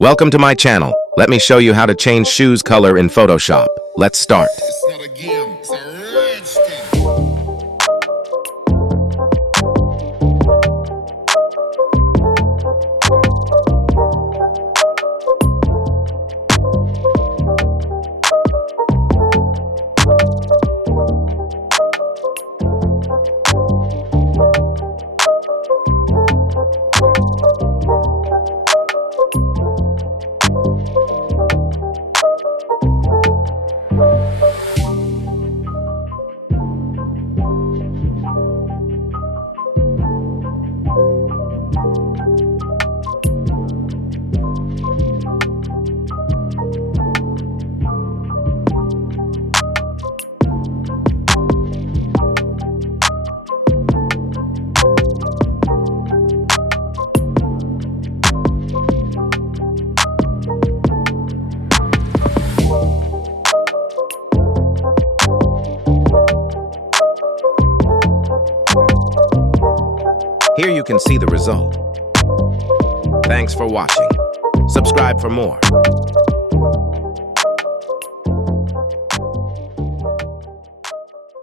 Welcome to my channel. Let me show you how to change shoes color in Photoshop. Let's start. It's not a game, it's a rich thing. Here you can see the result. Thanks for watching. Subscribe for more.